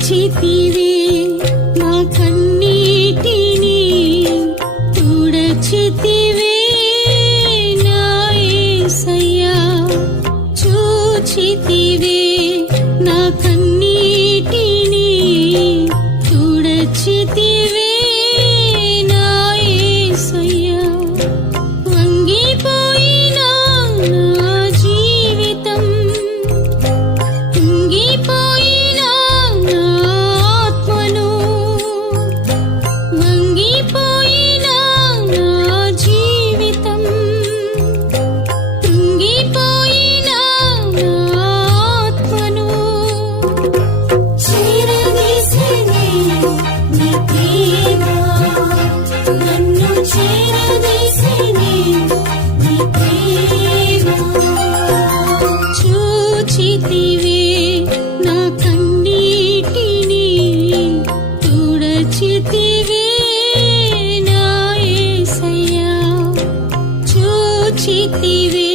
చూచితివే నా కన్నీటిని తుడచితివే నా యేసయ్యా చూచితివే నా కన్నీటిని తుడచితివే నా యేసయ్యా వంగిపోయిన నా జీవితం కుంగిపోయిన నా ఆత్మను వంగిపోయిన నా జీవితం కుంగిపోయిన నా ఆత్మను చేరదీసెనే నీ ప్రేమ నన్ను చేరదీసెనే నీ ప్రేమ చూచితివే నా కన్నీటిని తుడచితివే నా యేసయ్యా చూచితివే